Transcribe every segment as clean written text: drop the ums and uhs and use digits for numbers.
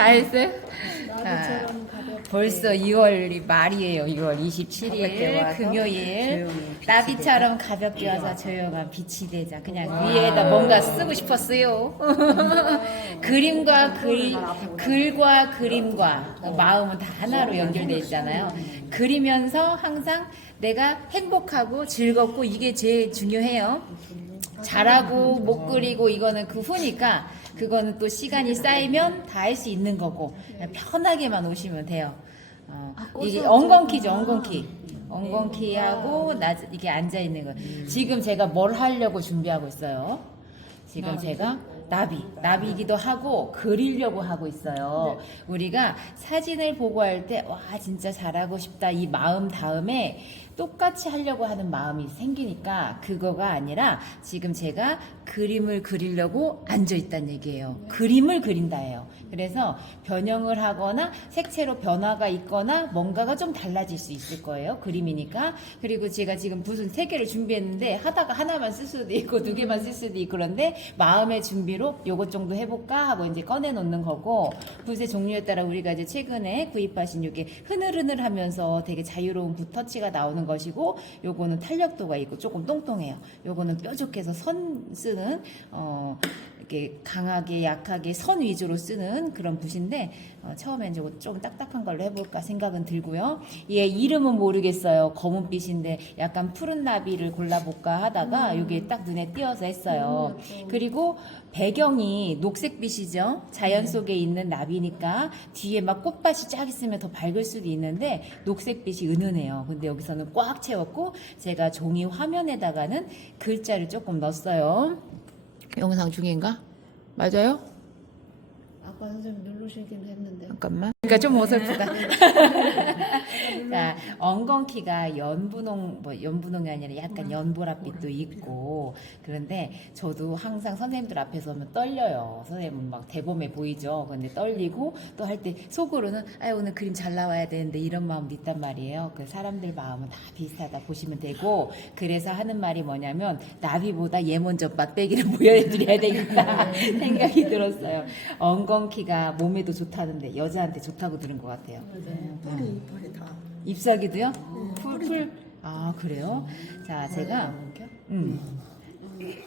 다 했어요? 나비처럼 가볍게. 벌써 2월 말이에요. 2월 27일 가볍게 와서 금요일. 조용히 빛이 나비처럼 가볍게 와서 조용한 빛이 되자. 그냥 와. 위에다 뭔가 쓰고 싶었어요. 그림과 글과 그림과 마음은 다 하나로 연결돼 있잖아요. 그리면서 항상 내가 행복하고 즐겁고 이게 제일 중요해요. 잘하고 못 그리고 이거는 그 후니까 그거는 또 시간이 쌓이면 다 할 수 있는 거고 그냥 편하게만 오시면 돼요. 이게 엉겅키죠, 엉겅키. 엉겅키하고 이게 앉아 있는 거. 지금 제가 뭘 하려고 준비하고 있어요? 지금 제가 나비이기도 하고 그리려고 하고 있어요. 우리가 사진을 보고 할 때 와 진짜 잘하고 싶다 이 마음 다음에 똑같이 하려고 하는 마음이 생기니까 그거가 아니라 지금 제가 그림을 그리려고 앉아 있다는 얘기예요. 그림을 그린다예요. 그래서 변형을 하거나 색채로 변화가 있거나 뭔가가 좀 달라질 수 있을 거예요. 그림이니까. 그리고 제가 지금 무슨 3개를 준비했는데 하다가 하나만 쓸 수도 있고 2개만 쓸 수도 있고 그런데 마음의 준비로 요것 정도 해볼까 하고 이제 꺼내 놓는 거고 붓의 종류에 따라 우리가 이제 최근에 구입하신 요게 흐느흐느 하면서 되게 자유로운 붓 터치가 나오는 것이고 요거는 탄력도가 있고 조금 똥똥해요. 요거는 뾰족해서 선 쓰는 이렇게 강하게 약하게 선 위주로 쓰는 그런 붓인데 처음엔 좀 딱딱한 걸로 해볼까 생각은 들고요. 얘 이름은 모르겠어요. 검은빛인데 약간 푸른 나비를 골라볼까 하다가 이게 딱 눈에 띄어서 했어요. 그리고 배경이 녹색빛이죠. 자연 속에 있는 나비니까 뒤에 막 꽃밭이 쫙 있으면 더 밝을 수도 있는데 녹색빛이 은은해요. 근데 여기서는 꽉 채웠고 제가 종이 화면에다가는 글자를 조금 넣었어요. 영상 중인가? 맞아요? 아까 선생님 누르시긴 했는데. 잠깐만. 그러니까 좀 어설프다. 자, 엉겅키가 연분홍이 아니라 약간 연보랏빛도 있고, 그런데 저도 항상 선생님들 앞에서 하면 떨려요. 선생님은 막 대범해 보이죠. 근데 떨리고 또 할 때 속으로는, 오늘 그림 잘 나와야 되는데 이런 마음도 있단 말이에요. 그 사람들 마음은 다 비슷하다 보시면 되고, 그래서 하는 말이 뭐냐면, 나비보다 얘 먼저 맛배기를 보여드려야 되겠다 생각이 들었어요. 엉겅키가 몸에도 좋다는데, 여자한테 좋다고 들은 것 같아요. 뿔이 이빨이 다. ip사귀도요? 풀? 아, 그래요? 자, 제가,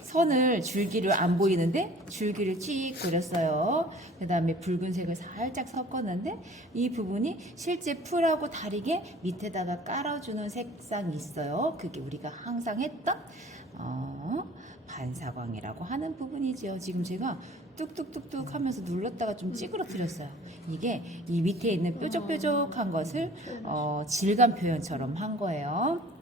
선을 줄기를 안 보이는데 줄기를 찍 그렸어요. 그 다음에 붉은색을 살짝 섞었는데 이 부분이 실제 풀하고 다르게 밑에다가 깔아주는 색상이 있어요. 그게 우리가 항상 했던 반사광이라고 하는 부분이죠. 지금 제가 뚝뚝뚝뚝 하면서 눌렀다가 좀 찌그러뜨렸어요. 이게 이 밑에 있는 뾰족뾰족한 것을 질감 표현처럼 한 거예요.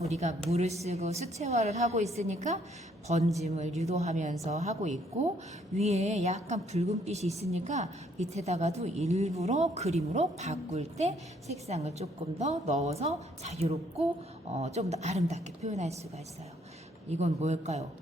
우리가 물을 쓰고 수채화를 하고 있으니까 번짐을 유도하면서 하고 있고 위에 약간 붉은빛이 있으니까 밑에다가도 일부러 그림으로 바꿀 때 색상을 조금 더 넣어서 자유롭고 좀 더 아름답게 표현할 수가 있어요. 이건 뭘까요?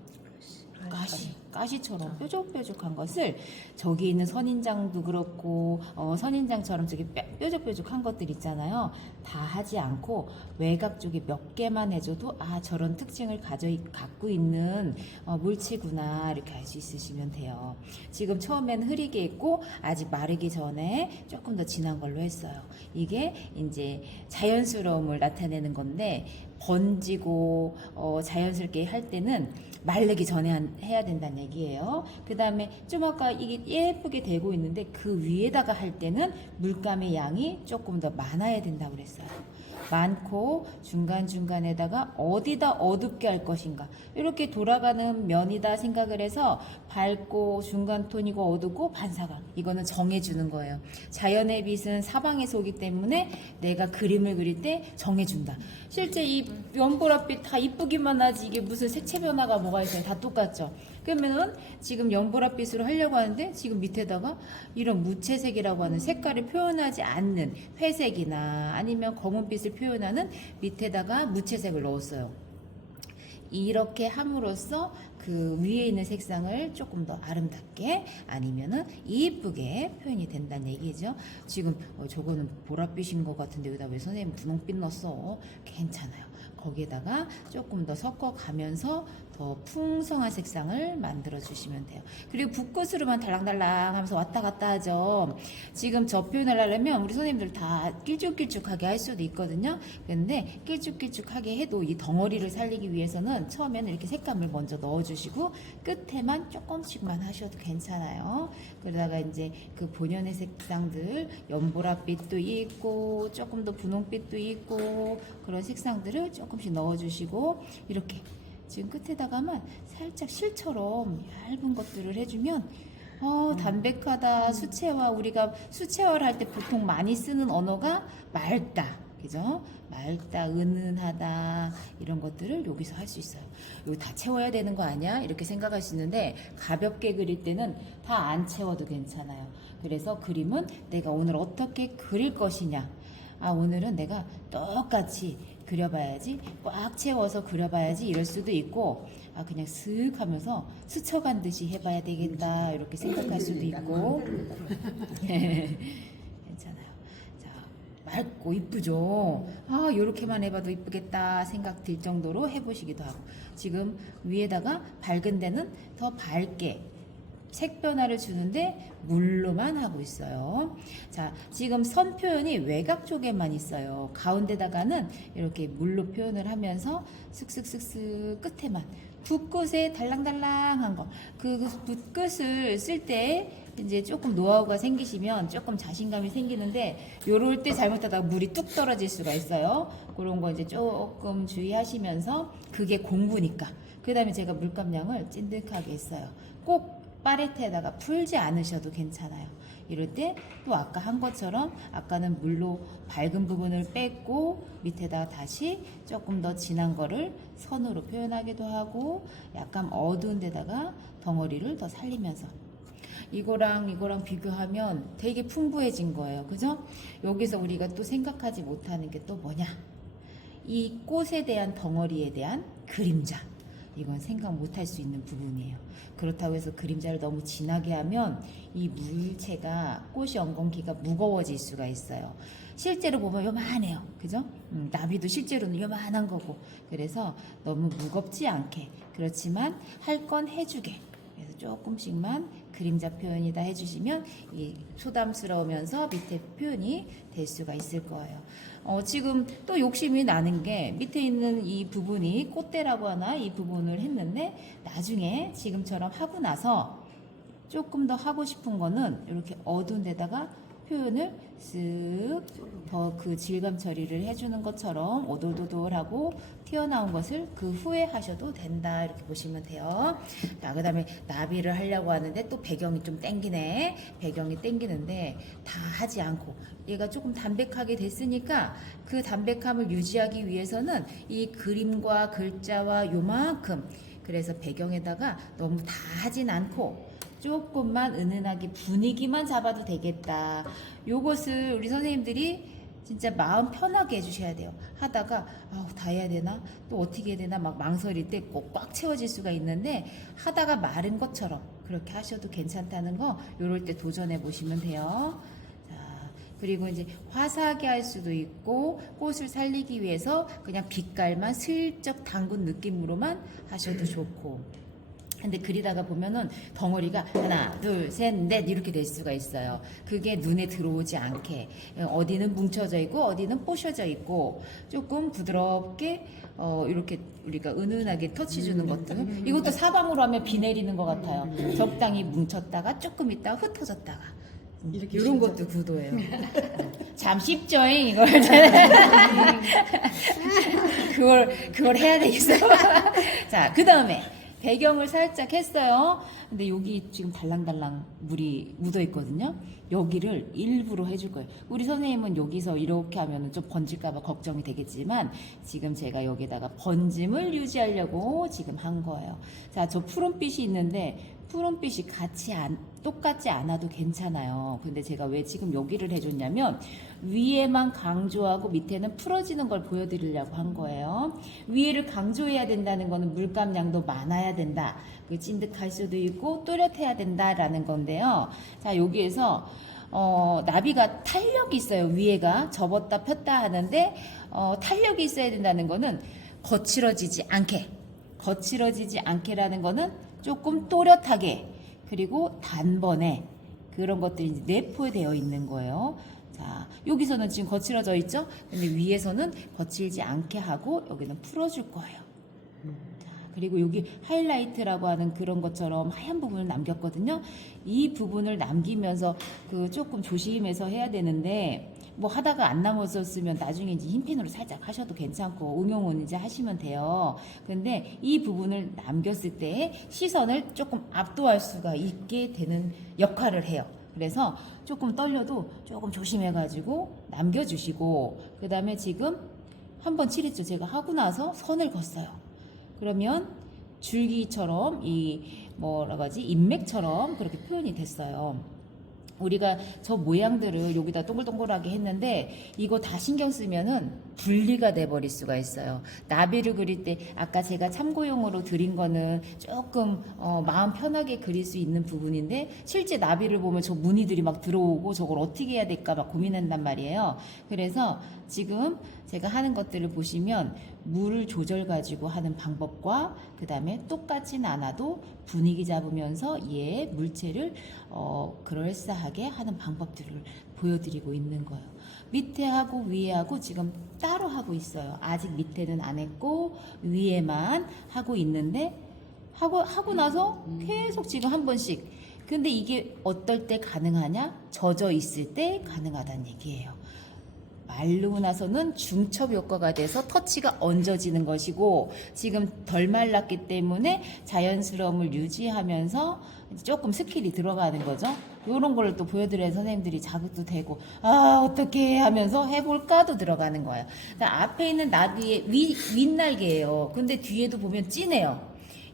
가시처럼 뾰족뾰족한 것을 저기 있는 선인장도 그렇고 선인장처럼 저기 뾰족뾰족한 것들 있잖아요. 다 하지 않고 외곽 쪽에 몇 개만 해줘도 저런 특징을 갖고 있는 물체구나 이렇게 알 수 있으시면 돼요. 지금 처음엔 흐리게 했고 아직 마르기 전에 조금 더 진한 걸로 했어요. 이게 이제 자연스러움을 나타내는 건데 번지고 자연스럽게 할 때는 마르기 전에 해야 된다는 얘기예요. 그 다음에 좀 아까 이게 예쁘게 되고 있는데 그 위에다가 할 때는 물감의 양이 조금 더 많아야 된다고 그랬어요. 많고 중간중간에다가 어디다 어둡게 할 것인가 이렇게 돌아가는 면이다 생각을 해서 밝고 중간 톤이고 어둡고 반사광 이거는 정해주는 거예요. 자연의 빛은 사방에서 오기 때문에 내가 그림을 그릴 때 정해준다. 실제 이 연보랏빛 다 이쁘기만 하지 이게 무슨 색채 변화가 뭐가 있어요. 다 똑같죠. 그러면은 지금 연보랏빛으로 하려고 하는데 지금 밑에다가 이런 무채색이라고 하는 색깔을 표현하지 않는 회색이나 아니면 검은빛을 표현하는 밑에다가 무채색을 넣었어요. 이렇게 함으로써 그 위에 있는 색상을 조금 더 아름답게 아니면은 이쁘게 표현이 된다는 얘기죠. 지금 저거는 보랏빛인 것 같은데 여기다 왜 선생님 분홍빛 넣었어? 괜찮아요. 거기에다가 조금 더 섞어가면서 더 풍성한 색상을 만들어 주시면 돼요. 그리고 붓끝으로만 달랑달랑 하면서 왔다 갔다 하죠. 지금 저 표현을 하려면 우리 선생님들 다 길쭉길쭉하게 할 수도 있거든요. 근데 길쭉길쭉하게 해도 이 덩어리를 살리기 위해서는 처음에는 이렇게 색감을 먼저 넣어주시고 끝에만 조금씩만 하셔도 괜찮아요. 그러다가 이제 그 본연의 색상들, 연보라빛도 있고 조금 더 분홍빛도 있고 그런 색상들을 조금씩 넣어주시고 이렇게 지금 끝에다가만 살짝 실처럼 얇은 것들을 해주면 담백하다. 수채화, 우리가 수채화를 할 때 보통 많이 쓰는 언어가 맑다, 그죠? 맑다, 은은하다 이런 것들을 여기서 할 수 있어요. 여기 다 채워야 되는 거 아니야? 이렇게 생각할 수 있는데 가볍게 그릴 때는 다 안 채워도 괜찮아요. 그래서 그림은 내가 오늘 어떻게 그릴 것이냐. 오늘은 내가 똑같이 그려봐야지, 꽉 채워서 그려봐야지 이럴 수도 있고, 그냥 슥 하면서 스쳐간 듯이 해봐야 되겠다 이렇게 생각할 수도 있고. 괜찮아요. 자, 맑고 이쁘죠. 요렇게만 해봐도 이쁘겠다 생각 들 정도로 해보시기도 하고, 지금 위에다가 밝은 데는 더 밝게 색 변화를 주는데 물로만 하고 있어요. 자, 지금 선 표현이 외곽 쪽에만 있어요. 가운데다가는 이렇게 물로 표현을 하면서 쓱쓱쓱쓱 끝에만 붓끝에 달랑달랑한 거, 그 붓끝을 쓸 때 이제 조금 노하우가 생기시면 조금 자신감이 생기는데 요럴 때 잘못하다가 물이 뚝 떨어질 수가 있어요. 그런 거 이제 조금 주의하시면서, 그게 공부니까. 그 다음에 제가 물감량을 찐득하게 했어요. 꼭 팔레트에다가 풀지 않으셔도 괜찮아요. 이럴 때 또 아까 한 것처럼, 아까는 물로 밝은 부분을 뺐고 밑에다가 다시 조금 더 진한 거를 선으로 표현하기도 하고, 약간 어두운 데다가 덩어리를 더 살리면서 이거랑 비교하면 되게 풍부해진 거예요. 그죠? 여기서 우리가 또 생각하지 못하는 게 또 뭐냐? 이 꽃에 대한 덩어리에 대한 그림자. 이건 생각 못할 수 있는 부분이에요. 그렇다고 해서 그림자를 너무 진하게 하면 이 물체가, 꽃이 엉겅퀴가 무거워질 수가 있어요. 실제로 보면 요만해요. 그죠? 나비도 실제로는 요만한 거고. 그래서 너무 무겁지 않게, 그렇지만 할 건 해주게, 그래서 조금씩만 그림자 표현이다 해주시면 이 소담스러우면서 밑에 표현이 될 수가 있을 거예요. 지금 또 욕심이 나는 게, 밑에 있는 이 부분이 꽃대라고 하나, 이 부분을 했는데 나중에 지금처럼 하고 나서 조금 더 하고 싶은 거는 이렇게 어두운 데다가 표현을 쓱 더 그 질감 처리를 해주는 것처럼 오돌도돌하고 튀어나온 것을 그 후에 하셔도 된다, 이렇게 보시면 돼요. 자, 그 다음에 나비를 하려고 하는데 또 배경이 좀 땡기네. 배경이 땡기는데 다 하지 않고 얘가 조금 담백하게 됐으니까 그 담백함을 유지하기 위해서는 이 그림과 글자와 요만큼, 그래서 배경에다가 너무 다 하진 않고 조금만 은은하게 분위기만 잡아도 되겠다. 요것을 우리 선생님들이 진짜 마음 편하게 해주셔야 돼요. 하다가 다 해야 되나? 또 어떻게 해야 되나? 막 망설일 때 꼭 꽉 채워질 수가 있는데, 하다가 마른 것처럼 그렇게 하셔도 괜찮다는 거, 요럴 때 도전해 보시면 돼요. 자, 그리고 이제 화사하게 할 수도 있고, 꽃을 살리기 위해서 그냥 빛깔만 슬쩍 담근 느낌으로만 하셔도 좋고. 근데 그리다가 보면은 덩어리가 하나, 둘, 셋, 넷 이렇게 될 수가 있어요. 그게 눈에 들어오지 않게, 어디는 뭉쳐져 있고 어디는 뽀셔져 있고, 조금 부드럽게 이렇게 우리가 은은하게 터치 주는 것들. 이것도 사방으로 하면 비 내리는 것 같아요. 적당히 뭉쳤다가 조금 있다가 흩어졌다가, 이런 것도 구도예요. 참 쉽죠잉, 이걸. 그걸 해야 되겠어요. 자, 그 다음에 배경을 살짝 했어요. 근데 여기 지금 달랑달랑 물이 묻어 있거든요. 여기를 일부러 해줄 거예요. 우리 선생님은 여기서 이렇게 하면 좀 번질까봐 걱정이 되겠지만, 지금 제가 여기다가 번짐을 유지하려고 지금 한 거예요. 자, 저 푸른빛이 있는데 푸른빛이 똑같지 않아도 괜찮아요. 근데 제가 왜 지금 여기를 해줬냐면, 위에만 강조하고 밑에는 풀어지는 걸 보여드리려고 한 거예요. 위에를 강조해야 된다는 거는 물감량도 많아야 된다, 그 찐득할 수도 있고 또렷해야 된다라는 건데요. 자, 여기에서 나비가 탄력이 있어요. 위에가 접었다 폈다 하는데 탄력이 있어야 된다는 거는 거칠어지지 않게, 거칠어지지 않게라는 거는 조금 또렷하게 그리고 단번에 그런 것들이 이제 내포되어 있는 거예요. 자, 여기서는 지금 거칠어져 있죠? 근데 위에서는 거칠지 않게 하고 여기는 풀어줄 거예요. 자, 그리고 여기 하이라이트라고 하는 그런 것처럼 하얀 부분을 남겼거든요. 이 부분을 남기면서 그 조금 조심해서 해야 되는데 뭐 하다가 안 남았었으면 나중에 이제 흰 펜으로 살짝 하셔도 괜찮고 응용은 이제 하시면 돼요. 근데 이 부분을 남겼을 때 시선을 조금 압도할 수가 있게 되는 역할을 해요. 그래서 조금 떨려도 조금 조심해가지고 남겨주시고 그 다음에 지금 한번 칠했죠. 제가 하고 나서 선을 걷어요. 그러면 줄기처럼 이 뭐라고 하지 인맥처럼 그렇게 표현이 됐어요. 우리가 저 모양들을 여기다 동글동글하게 했는데 이거 다 신경 쓰면은 분리가 돼 버릴 수가 있어요. 나비를 그릴 때 아까 제가 참고용으로 드린 거는 조금 마음 편하게 그릴 수 있는 부분인데 실제 나비를 보면 저 무늬들이 막 들어오고 저걸 어떻게 해야 될까 막 고민한단 말이에요. 그래서 지금 제가 하는 것들을 보시면 물 조절 가지고 하는 방법과 그 다음에 똑같진 않아도 분위기 잡으면서 얘 물체를 그럴싸하게 하는 방법들을 보여드리고 있는 거예요. 밑에 하고 위에 하고 지금 따로 하고 있어요. 아직 밑에는 안 했고 위에만 하고 있는데 하고 나서 계속 지금 한 번씩. 근데 이게 어떨 때 가능하냐? 젖어 있을 때 가능하다는 얘기예요. 마르고 나서는 중첩 효과가 돼서 터치가 얹어지는 것이고 지금 덜 말랐기 때문에 자연스러움을 유지하면서 조금 스킬이 들어가는 거죠. 이런 걸 또 보여드려야 선생님들이 자극도 되고 어떻게 하면서 해볼까도 들어가는 거예요. 앞에 있는 나비의 윗날개예요. 근데 뒤에도 보면 진해요.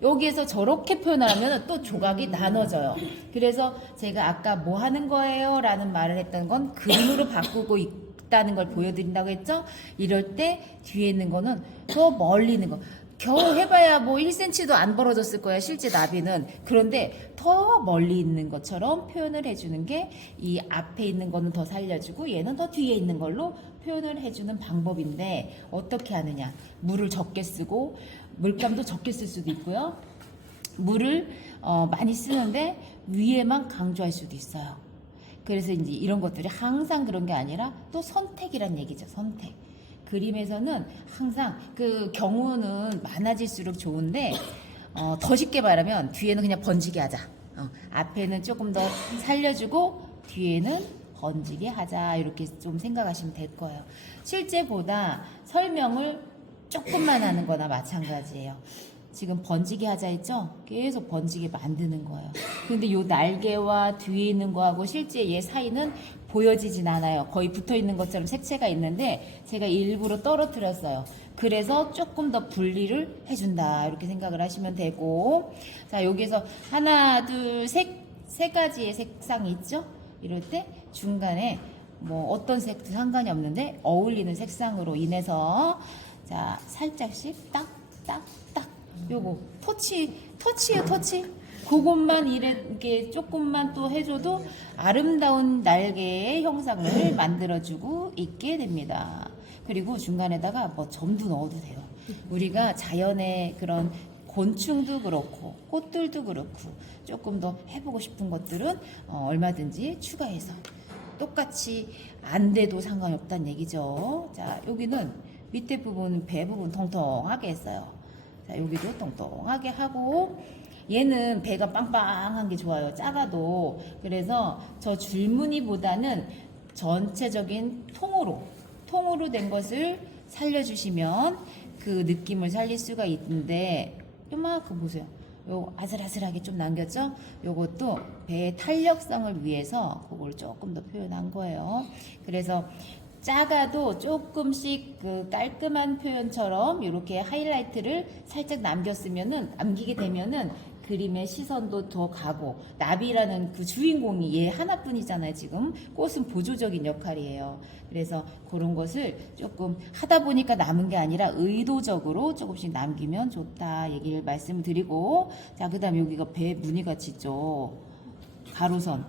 여기에서 저렇게 표현하면 또 조각이 나눠져요. 그래서 제가 아까 뭐 하는 거예요? 라는 말을 했던 건 그림으로 바꾸고 있다는 걸 보여드린다고 했죠? 이럴 때 뒤에 있는 거는 더 멀리 있는 거. 겨우 해봐야 뭐 1cm도 안 벌어졌을 거야, 실제 나비는. 그런데 더 멀리 있는 것처럼 표현을 해주는 게 이 앞에 있는 거는 더 살려주고 얘는 더 뒤에 있는 걸로 표현을 해주는 방법인데 어떻게 하느냐. 물을 적게 쓰고 물감도 적게 쓸 수도 있고요. 물을 많이 쓰는데 위에만 강조할 수도 있어요. 그래서 이제 이런 것들이 항상 그런 게 아니라 또 선택이란 얘기죠. 선택. 그림에서는 항상 그 경우는 많아질수록 좋은데 더 쉽게 말하면 뒤에는 그냥 번지게 하자. 앞에는 조금 더 살려주고 뒤에는 번지게 하자. 이렇게 좀 생각하시면 될 거예요. 실제보다 설명을 조금만 하는 거나 마찬가지예요. 지금 번지게 하자 했죠? 계속 번지게 만드는 거예요. 근데 요 날개와 뒤에 있는 거하고 실제 얘 사이는 보여지진 않아요. 거의 붙어 있는 것처럼 색채가 있는데 제가 일부러 떨어뜨렸어요. 그래서 조금 더 분리를 해준다. 이렇게 생각을 하시면 되고. 자, 여기서 하나, 둘, 세 가지의 색상이 있죠? 이럴 때 중간에 뭐 어떤 색도 상관이 없는데 어울리는 색상으로 인해서 자, 살짝씩 딱. 요거 터치예요, 터치. 그것만 이렇게 조금만 또 해줘도 아름다운 날개의 형상을 만들어주고 있게 됩니다. 그리고 중간에다가 뭐 점도 넣어도 돼요. 우리가 자연의 그런 곤충도 그렇고 꽃들도 그렇고 조금 더 해보고 싶은 것들은 얼마든지 추가해서 똑같이 안 돼도 상관이 없다는 얘기죠. 자, 여기는 밑에 부분, 배 부분 통통하게 했어요. 자, 여기도 통통하게 하고 얘는 배가 빵빵한 게 좋아요. 작아도. 그래서 저 줄무늬보다는 전체적인 통으로 된 것을 살려주시면 그 느낌을 살릴 수가 있는데 요만큼 보세요. 요 아슬아슬하게 좀 남겼죠? 요것도 배의 탄력성을 위해서 그걸 조금 더 표현한 거예요. 그래서 작아도 조금씩 그 깔끔한 표현처럼 이렇게 하이라이트를 살짝 남기게 되면은 그림의 시선도 더 가고 나비라는 그 주인공이 얘 하나뿐이잖아요. 지금 꽃은 보조적인 역할이에요. 그래서 그런 것을 조금 하다 보니까 남은 게 아니라 의도적으로 조금씩 남기면 좋다 얘기를 말씀드리고 자, 그 다음에 여기가 배 무늬같이 있죠. 가로선.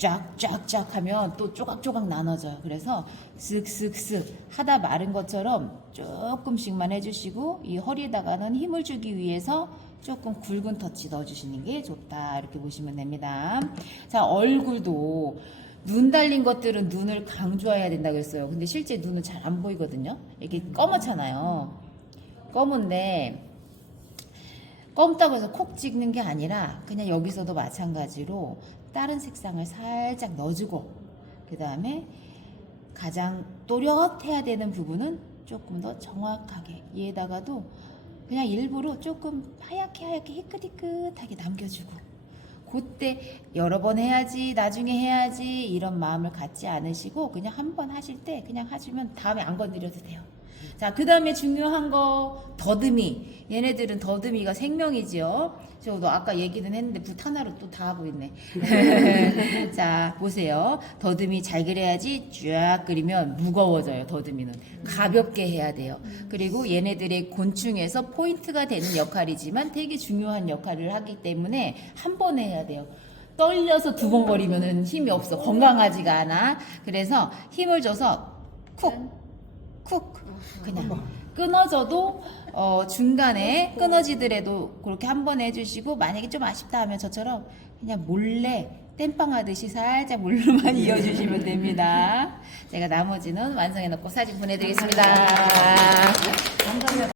쫙쫙쫙 하면 또 조각조각 나눠져요. 그래서 쓱쓱쓱 하다 마른 것처럼 조금씩만 해주시고 이 허리에다가는 힘을 주기 위해서 조금 굵은 터치 넣어주시는 게 좋다. 이렇게 보시면 됩니다. 자, 얼굴도 눈 달린 것들은 눈을 강조해야 된다고 했어요. 근데 실제 눈은 잘 안 보이거든요. 이게 검었잖아요. 검은데 검다고 해서 콕 찍는 게 아니라 그냥 여기서도 마찬가지로 다른 색상을 살짝 넣어주고 그 다음에 가장 또렷해야 되는 부분은 조금 더 정확하게 얘에다가도 그냥 일부러 조금 하얗게 희끗희끗하게 남겨주고 그때 여러 번 해야지 나중에 해야지 이런 마음을 갖지 않으시고 그냥 한 번 하실 때 그냥 하시면 다음에 안 건드려도 돼요. 자, 그 다음에 중요한 거 더듬이. 얘네들은 더듬이가 생명이지요. 저도 아까 얘기는 했는데 붓 하나로 또 다 하고 있네. 자, 보세요. 더듬이 잘 그려야지 쫙 그리면 무거워져요. 더듬이는 가볍게 해야 돼요. 그리고 얘네들의 곤충에서 포인트가 되는 역할이지만 되게 중요한 역할을 하기 때문에 한 번에 해야 돼요. 떨려서 두 번 거리면은 힘이 없어. 건강하지가 않아. 그래서 힘을 줘서 쿡 그냥 끊어져도 중간에 끊어지더라도 그렇게 한 번 해주시고 만약에 좀 아쉽다 하면 저처럼 그냥 몰래 땜빵 하듯이 살짝 물로만 이어주시면 됩니다. 제가 나머지는 완성해 놓고 사진 보내드리겠습니다.